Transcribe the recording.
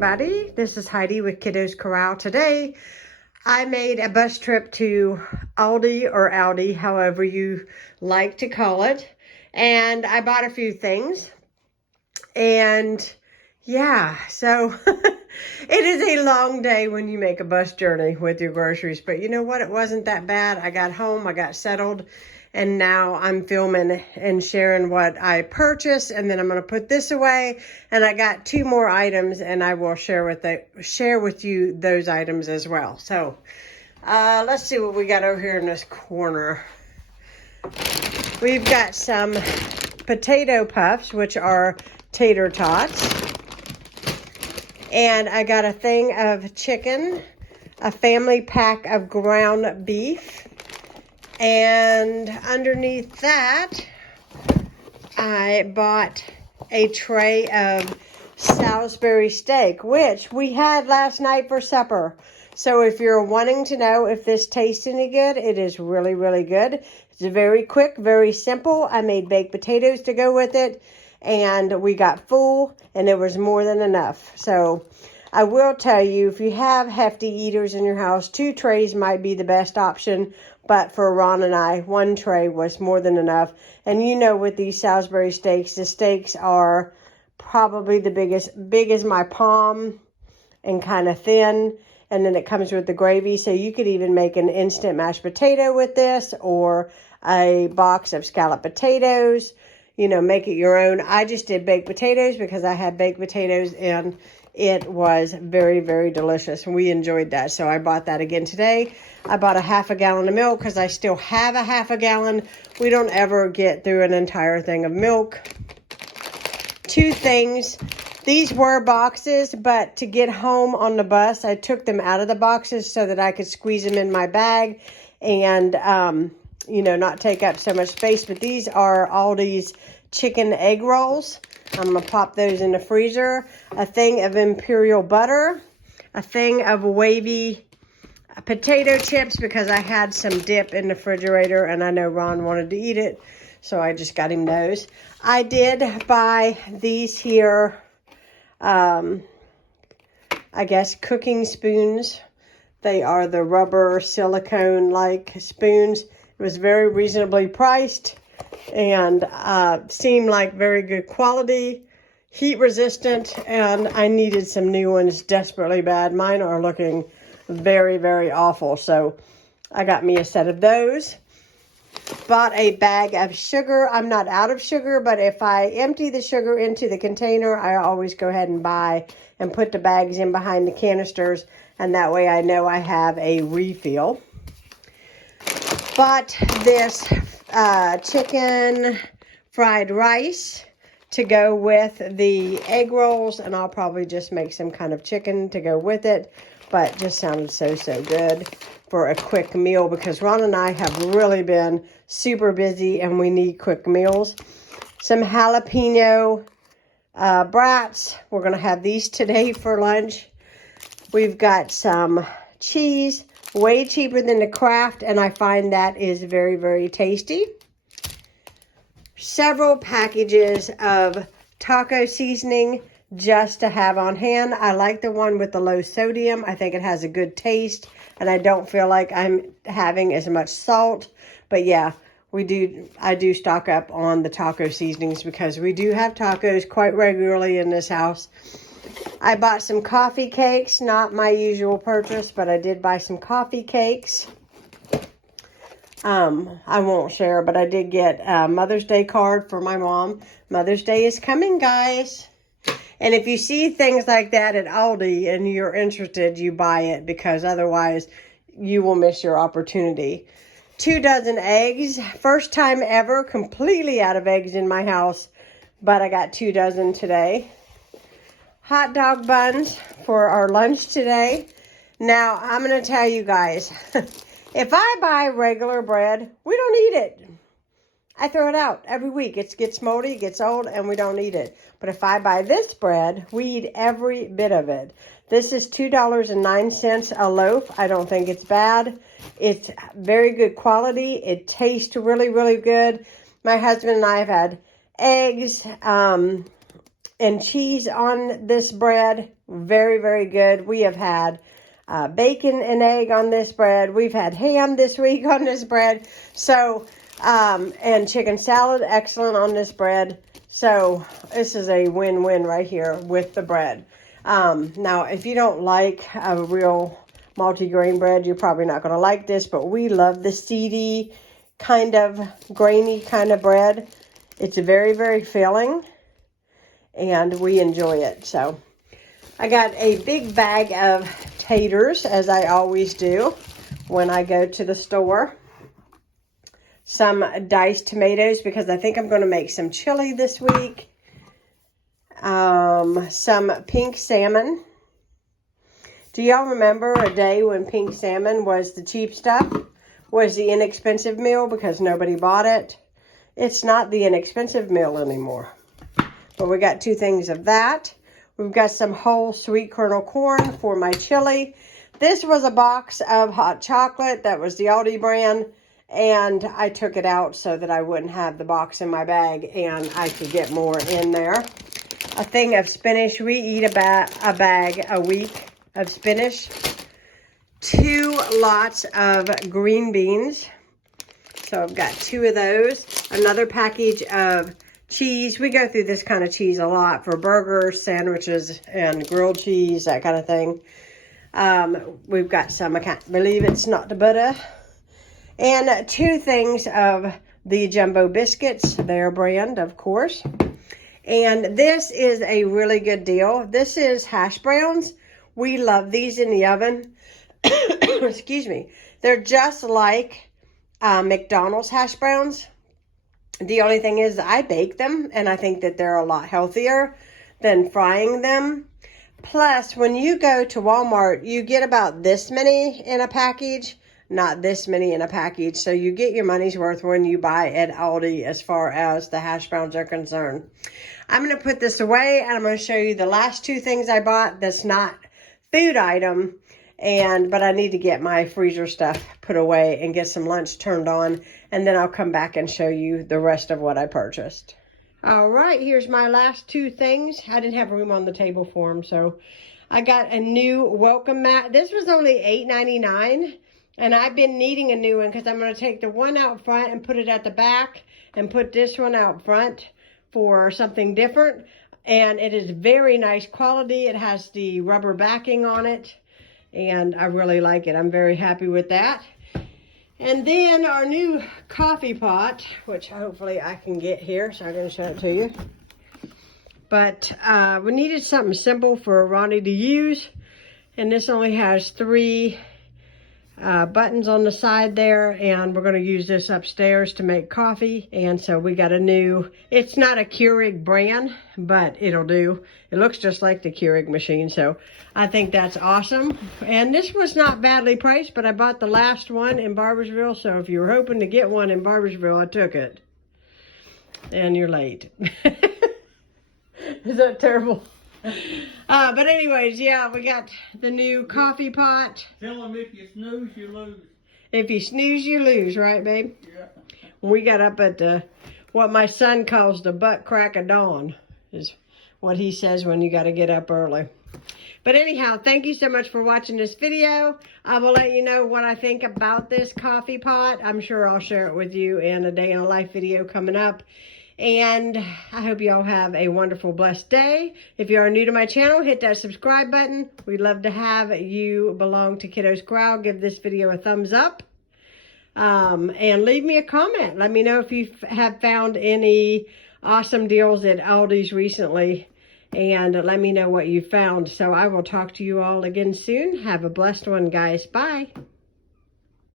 everybody. This is Heidi with Kiddos Corral. Today, I made a bus trip to Aldi or Aldi, however you like to call it. And I bought a few things. And yeah, so it is a long day when you make a bus journey with your groceries. But you know what? It wasn't that bad. I got home, I got settled. And now I'm filming and sharing what I purchased, and then I'm going to put this away. And I got 2 more items, and I will share with you those items as well. So let's see what we got over here in this corner. We've got some potato puffs, which are tater tots, and I got a thing of chicken, a family pack of ground beef. And underneath that, I bought a tray of Salisbury Steak, which we had last night for supper. So if you're wanting to know if this tastes any good, it is really, really good. It's very quick, very simple. I made baked potatoes to go with it, and we got full, and it was more than enough. So I will tell you, if you have hefty eaters in your house, 2 trays might be the best option. But for Ron and I, 1 tray was more than enough. And you know, with these Salisbury steaks, the steaks are probably the big as my palm and kind of thin. And then it comes with the gravy. So you could even make an instant mashed potato with this, or a box of scalloped potatoes. You know, make it your own. I just did baked potatoes because I had baked potatoes, and it was very, very delicious. And we enjoyed that. So I bought that again today. I bought a half a gallon of milk because I still have a half a gallon. We don't ever get through an entire thing of milk. 2 things. These were boxes, but to get home on the bus, I took them out of the boxes so that I could squeeze them in my bag and, you know, not take up so much space. But these are Aldi's chicken egg rolls. I'm going to pop those in the freezer. A thing of imperial butter. A thing of wavy potato chips because I had some dip in the refrigerator and I know Ron wanted to eat it. So I just got him those. I did buy these here, I guess, cooking spoons. They are the rubber silicone-like spoons. It was very reasonably priced and seemed like very good quality, heat resistant, and I needed some new ones desperately bad. Mine are looking very, very awful. So I got me a set of those. Bought a bag of sugar. I'm not out of sugar, but if I empty the sugar into the container, I always go ahead and buy and put the bags in behind the canisters, and that way I know I have a refill. Bought this chicken fried rice to go with the egg rolls, and I'll probably just make some kind of chicken to go with it. But just sounded so good for a quick meal because Ron and I have really been super busy and we need quick meals. Some jalapeno brats. We're going to have these today for lunch. We've got some cheese, way cheaper than the Kraft, and I find that is very, very tasty. Several packages of taco seasoning just to have on hand. I like the one with the low sodium. I think it has a good taste, and I don't feel like I'm having as much salt. But yeah, I do stock up on the taco seasonings because we do have tacos quite regularly in this house. I bought some coffee cakes, not my usual purchase, but I did buy some coffee cakes. I won't share, but I did get a Mother's Day card for my mom. Mother's Day is coming, guys. And if you see things like that at Aldi and you're interested, you buy it because otherwise you will miss your opportunity. 2 dozen eggs. First time ever completely out of eggs in my house, but I got 2 dozen today. Hot dog buns for our lunch today. Now, I'm going to tell you guys, if I buy regular bread, we don't eat it. I throw it out every week. It gets moldy, it gets old, and we don't eat it. But if I buy this bread, we eat every bit of it. This is $2.09 a loaf. I don't think it's bad. It's very good quality. It tastes really, really good. My husband and I have had eggs, and cheese on this bread. Very, very good. We have had bacon and egg on this bread. We've had ham this week on this bread. So, and chicken salad, excellent on this bread. So this is a win-win right here with the bread. Now, if you don't like a real multi-grain bread, you're probably not going to like this, but we love the seedy kind of grainy kind of bread. It's very, very filling, and we enjoy it. So I got a big bag of taters, as I always do when I go to the store. Some diced tomatoes, because I think I'm going to make some chili this week. Some pink salmon. Do y'all remember a day when pink salmon was the cheap stuff? Was the inexpensive meal because nobody bought it? It's not the inexpensive meal anymore. But we got 2 things of that. We've got some whole sweet kernel corn for my chili. This was a box of hot chocolate. That was the Aldi brand. And I took it out so that I wouldn't have the box in my bag and I could get more in there. A thing of spinach. We eat a bag a week of spinach. 2 lots of green beans. So I've got 2 of those. Another package of cheese. We go through this kind of cheese a lot for burgers, sandwiches, and grilled cheese, that kind of thing. We've got some, I can't believe it's not the butter. And 2 things of the Jumbo Biscuits, their brand, of course. And this is a really good deal. This is hash browns. We love these in the oven. Excuse me. They're just like McDonald's hash browns. The only thing is I bake them, and I think that they're a lot healthier than frying them. Plus, when you go to Walmart, you get about this many in a package, not this many in a package. So you get your money's worth when you buy at Aldi as far as the hash browns are concerned. I'm going to put this away, and I'm going to show you the last 2 things I bought that's not food item. But I need to get my freezer stuff put away and get some lunch turned on. And then I'll come back and show you the rest of what I purchased. All right, here's my last 2 things. I didn't have room on the table for them, so I got a new welcome mat. This was only $8.99, and I've been needing a new one because I'm going to take the one out front and put it at the back and put this one out front for something different. And it is very nice quality. It has the rubber backing on it, and I really like it. I'm very happy with that. And then our new coffee pot, which hopefully I can get here, so I'm going to show it to you. But we needed something simple for Ronnie to use. And this only has 3 buttons on the side there. And we're going to use this upstairs to make coffee. And so we got a new, it's not a Keurig brand, but it'll do. It looks just like the Keurig machine. So I think that's awesome. And this was not badly priced, but I bought the last one in Barbersville. So if you were hoping to get one in Barbersville, I took it. And you're late. Is that terrible? But anyways, yeah, we got the new coffee pot. Tell them if you snooze, you lose. If you snooze, you lose, right, babe? Yeah. We got up at the, what my son calls the butt crack of dawn, is what he says when you got to get up early. But anyhow, thank you so much for watching this video. I will let you know what I think about this coffee pot. I'm sure I'll share it with you in a day in a life video coming up. And I hope you all have a wonderful, blessed day. If you are new to my channel, hit that subscribe button. We'd love to have you belong to Kiddo's Growl. Give this video a thumbs up. And leave me a comment. Let me know if you have found any awesome deals at Aldi's recently. And let me know what you found. So I will talk to you all again soon. Have a blessed one, guys. Bye.